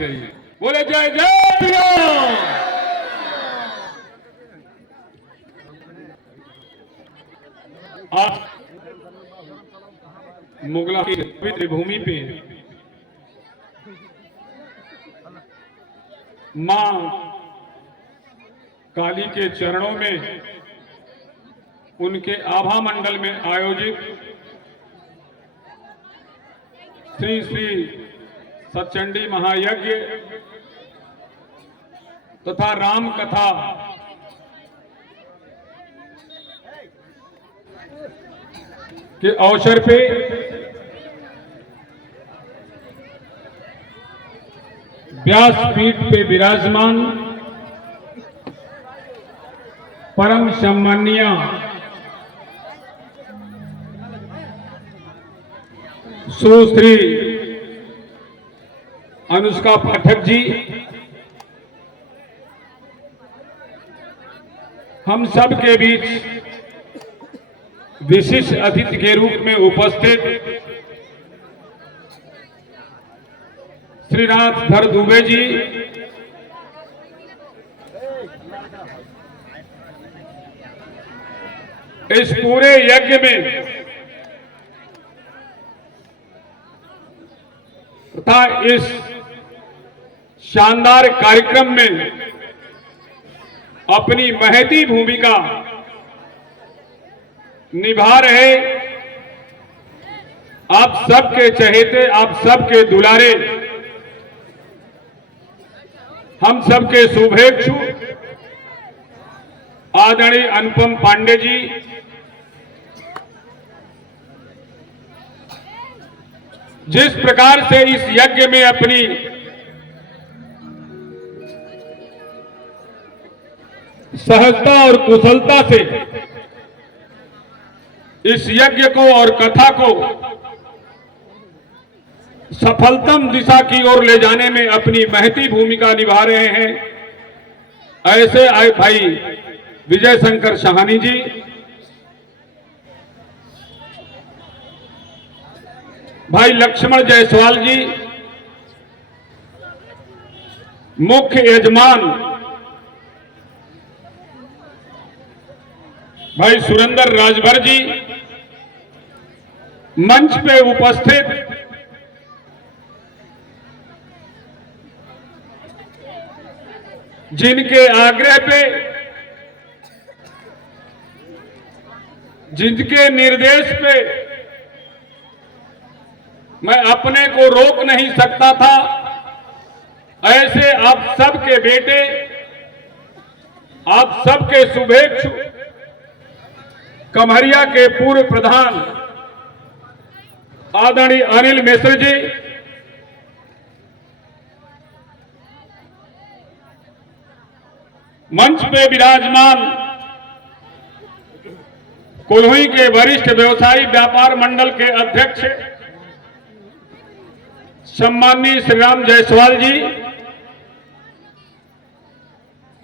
चाहिए। बोले जय जय श्री राम। आज मुगला की पवित्र भूमि पे मां काली के चरणों में, उनके आभा मंडल में आयोजित श्री श्री सतचंडी महायज्ञ तथा राम कथा के अवसर पे व्यासपीठ पे विराजमान परम सम्माननीय सुश्री अनुष्का पाठक जी, हम सब के बीच विशिष्ट अतिथि के रूप में उपस्थित श्रीनाथधर दुबे जी, इस पूरे यज्ञ में तथा इस शानदार कार्यक्रम में अपनी महती भूमिका निभा रहे आप सबके चहेते, आप सबके दुलारे, हम सबके शुभेच्छु आदरणीय अनुपम पांडे जी, जिस प्रकार से इस यज्ञ में अपनी सहजता और कुशलता से इस यज्ञ को और कथा को सफलतम दिशा की ओर ले जाने में अपनी महती भूमिका निभा रहे हैं, ऐसे आए भाई विजय शंकर शाहानी जी, भाई लक्ष्मण जायसवाल जी, मुख्य यजमान भाई सुरेंद्र राजभर जी, मंच पे उपस्थित जिनके आग्रह पे, जिनके निर्देश पे मैं अपने को रोक नहीं सकता था, ऐसे आप सबके बेटे, आप सबके शुभेच्छु कमहरिया के पूर्व प्रधान आदरणीय अनिल मिश्र जी, मंच पे विराजमान कोल्हुई के वरिष्ठ व्यवसायी व्यापार मंडल के अध्यक्ष सम्माननीय श्रीराम जायसवाल जी,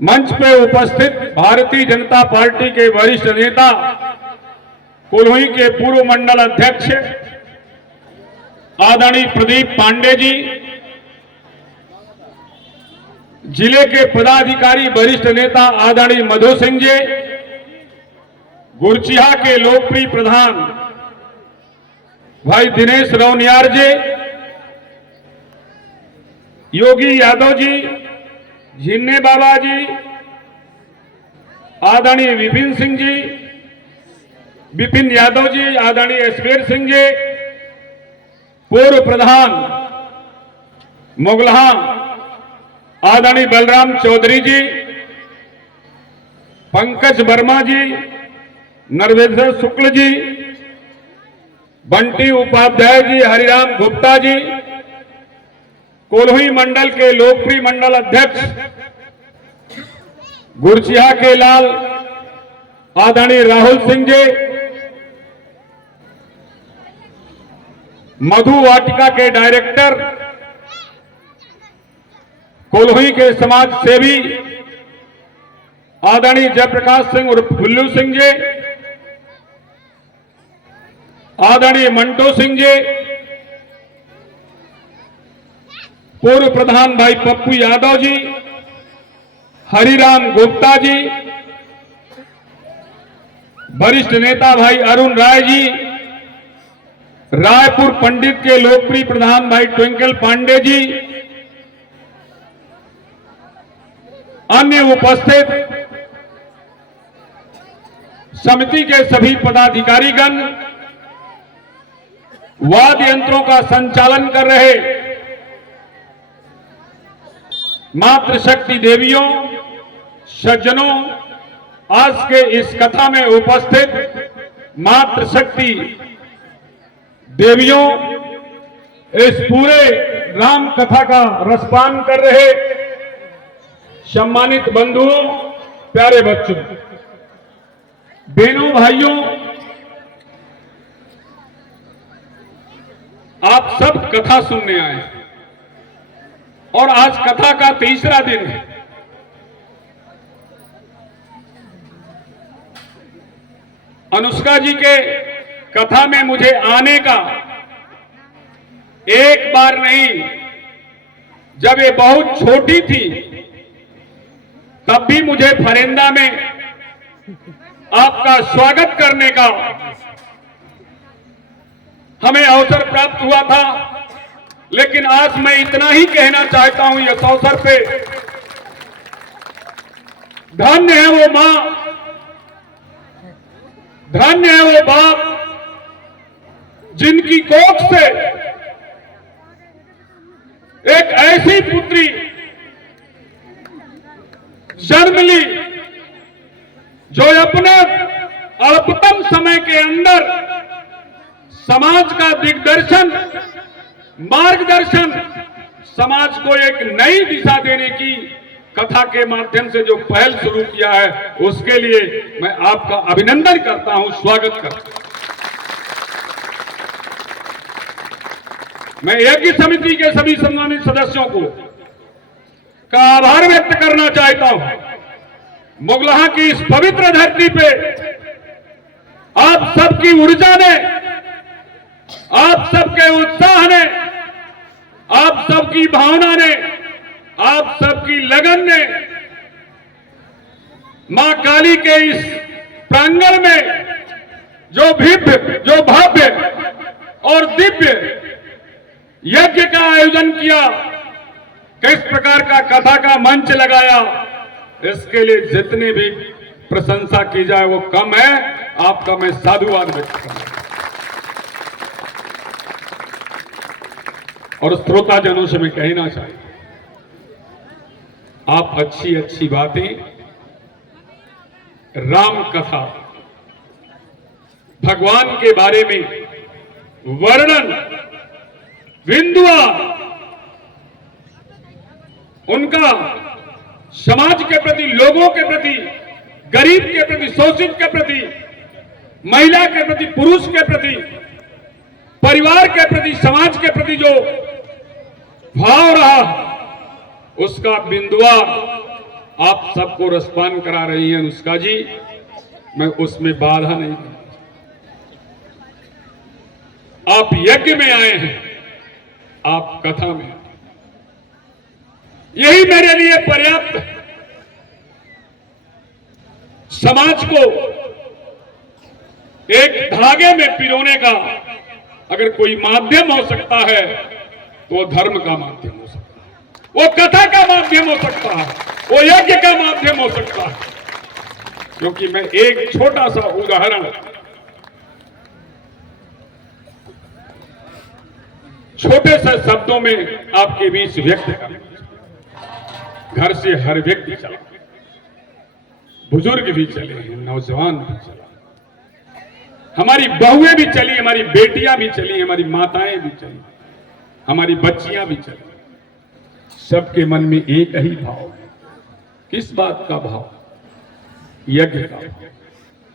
मंच पे उपस्थित भारतीय जनता पार्टी के वरिष्ठ नेता कोल्हुई के पूर्व मंडल अध्यक्ष आदरणीय प्रदीप पांडे जी, जिले के पदाधिकारी वरिष्ठ नेता आदरणीय मधु सिंह जी, गुरचिहा के लोकप्रिय प्रधान भाई दिनेश रौनियार जी, योगी यादव जी, झिन्ने बाबा जी, आदरणीय विपिन सिंह जी, विपिन यादव जी, आदरणीय यशवीर सिंह जी, पूर्व प्रधान मुगलहा आदरणीय बलराम चौधरी जी, पंकज वर्मा जी, नरवेंद्र शुक्ल जी, बंटी उपाध्याय जी, हरिराम गुप्ता जी, कोल्हुई मंडल के लोकप्रिय मंडल अध्यक्ष गुरचिहा के लाल आदरणीय राहुल सिंह जी, मधु वाटिका के डायरेक्टर कोल्हुई के समाज सेवी आदरणीय जयप्रकाश सिंह उर्फ फुल्लू सिंह जी, आदरणीय मंटो सिंह जी, पूर्व प्रधान भाई पप्पू यादव जी, हरिराम गुप्ता जी, वरिष्ठ नेता भाई अरुण राय जी, रायपुर पंडित के लोकप्रिय प्रधान भाई ट्विंकल पांडे जी, अन्य उपस्थित समिति के सभी पदाधिकारीगण, वाद्य यंत्रों का संचालन कर रहे मातृशक्ति देवियों, सज्जनों, आज के इस कथा में उपस्थित मातृशक्ति देवियों, इस पूरे राम कथा का रसपान कर रहे सम्मानित बंधुओं, प्यारे बच्चों, बहनों, भाइयों, आप सब कथा सुनने आए और आज कथा का तीसरा दिन है। अनुष्का जी के कथा में मुझे आने का एक बार नहीं, जब ये बहुत छोटी थी तब भी मुझे फरेंदा में आपका स्वागत करने का हमें अवसर प्राप्त हुआ था। लेकिन आज मैं इतना ही कहना चाहता हूं इस अवसर पे, धन्य है वो मां, धन्य है वो बाप, जिनकी कोख से एक ऐसी पुत्री जन्म ली जो अपने अल्पतम समय के अंदर समाज का दिग्दर्शन, मार्गदर्शन, समाज को एक नई दिशा देने की कथा के माध्यम से जो पहल शुरू किया है, उसके लिए मैं आपका अभिनंदन करता हूं, स्वागत करता हूं। मैं यज्ञ समिति के सभी सम्मानित सदस्यों को का आभार व्यक्त करना चाहता हूं। मुगलहा की इस पवित्र धरती पे आप सबकी ऊर्जा ने, आप सबके उत्साह ने, आप सबकी भावना ने, आप सबकी लगन ने मां काली के इस प्रांगण में जो भव्य और दिव्य यज्ञ का आयोजन किया, किस प्रकार का कथा का मंच लगाया, इसके लिए जितनी भी प्रशंसा की जाए वो कम है। आपका मैं साधुवाद व्यक्त करता हूं और श्रोताजनों से मैं कहना चाहता हूं, आप अच्छी अच्छी बातें, राम कथा, भगवान के बारे में वर्णन, बिंदुआ, उनका समाज के प्रति, लोगों के प्रति, गरीब के प्रति, शोषित के प्रति, महिला के प्रति, पुरुष के प्रति, परिवार के प्रति, समाज के प्रति जो भाव रहा, उसका बिंदुआ आप सबको रसपान करा रही हैं अनुष्का जी। मैं उसमें बाधा नहीं दूंगा। आप यज्ञ में आए हैं, आप कथा में, यही मेरे लिए पर्याप्त है। समाज को एक धागे में पिरोने का अगर कोई माध्यम हो सकता है तो वो धर्म का माध्यम हो सकता है, वो कथा का माध्यम हो सकता है, वो यज्ञ का माध्यम हो सकता है। क्योंकि मैं एक छोटा सा उदाहरण, छोटे से शब्दों में आपके बीच व्यक्त करना। घर से हर व्यक्ति चला, बुजुर्ग भी चले हैं, नौजवान भी चला, हमारी बहुएं भी चली, हमारी बेटियां भी चली, हमारी माताएं भी चली, हमारी बच्चियां भी चली। सबके मन में एक ही भाव है। किस बात का भाव? यज्ञ का।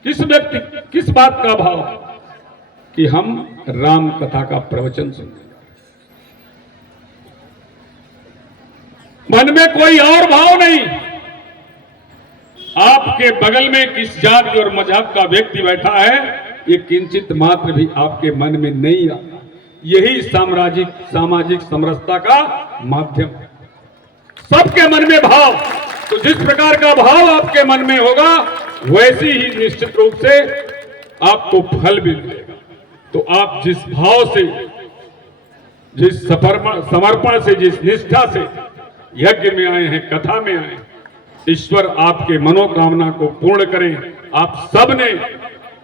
किस बात का भाव? कि हम राम कथा का प्रवचन सुनें। मन में कोई और भाव नहीं। आपके बगल में किस जाति और मजहब का व्यक्ति बैठा है, ये किंचित मात्र भी आपके मन में नहीं आता। यही सामाजिक समरसता का माध्यम है। सबके मन में भाव, तो जिस प्रकार का भाव आपके मन में होगा वैसी ही निश्चित रूप से आपको फल भी मिलेगा। तो आप जिस भाव से, जिस समर्पण से, जिस निष्ठा से यज्ञ में आए हैं, कथा में आए हैं, ईश्वर आपके मनोकामना को पूर्ण करें। आप सब ने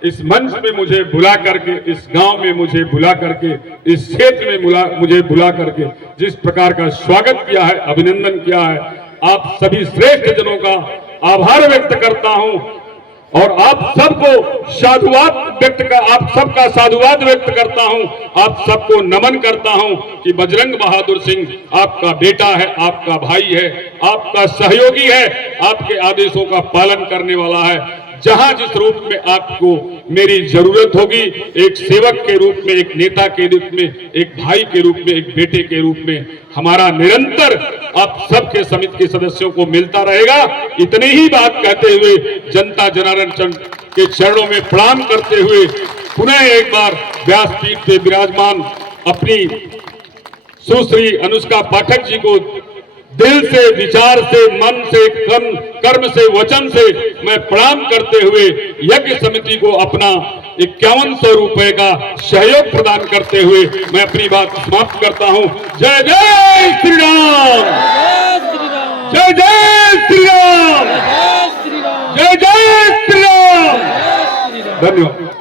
इस मंच में मुझे बुला करके, इस गांव में मुझे बुला करके, इस क्षेत्र में मुझे बुला करके जिस प्रकार का स्वागत किया है, अभिनंदन किया है, आप सभी श्रेष्ठ जनों का आभार व्यक्त करता हूं और आप सबको आप सबका साधुवाद व्यक्त करता हूं। आप सबको नमन करता हूं कि बजरंग बहादुर सिंह आपका बेटा है, आपका भाई है, आपका सहयोगी है, आपके आदेशों का पालन करने वाला है। जहां जिस रूप में आपको मेरी जरूरत होगी, एक सेवक के रूप में, एक नेता के रूप में, एक भाई के रूप में, एक बेटे के रूप में, हमारा निरंतर आप सबके समिति के सदस्यों को मिलता रहेगा। इतनी ही बात कहते हुए जनता जनार्दन चंद के चरणों में प्रणाम करते हुए पुनः एक बार व्यासपीठ पे विराजमान अपनी सुश्री अनुष्का पाठक जी को दिल से, विचार से, मन से, कर्म से, वचन से मैं प्रणाम करते हुए यज्ञ समिति को अपना 5100 रुपए का सहयोग प्रदान करते हुए मैं अपनी बात समाप्त करता हूं। जय जय श्री राम, जय जय श्री राम, जय जय श्री राम। धन्यवाद।